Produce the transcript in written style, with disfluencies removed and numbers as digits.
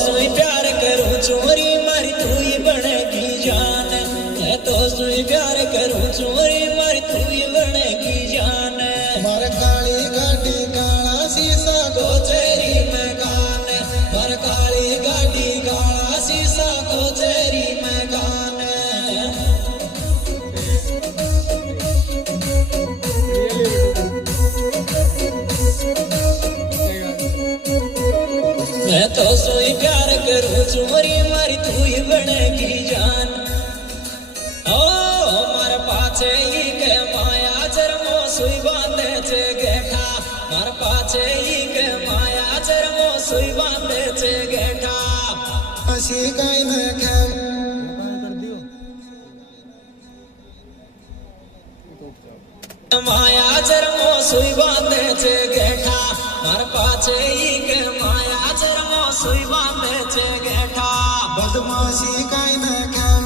सुई प्यार करूं चोरी मारी तू ही बनेगी जान। मैं तो सुई प्यार करूं चोरी मारी तू ही बनेगी जान। मार काली गाड़ी काला शीशा को तेरी मैं गान, मार काली गाड़ी काला शीशा को तेरी मैं गान। मैं तो सोई प्यार करूं चोरी मारी तू ही बनेगी जान। ओ मार पाछे ही के माया चरमो सुई बांधे छे गेठा। मार पाछे ही के माया चरमो सुई बांधे छे गेठा। हसी काई न खेम माया चरमो सुई बांधे छे गेठा। मार पाछे ही के माया चरमो सुई बांधे छे गेठा। बदमाशी काई न खेम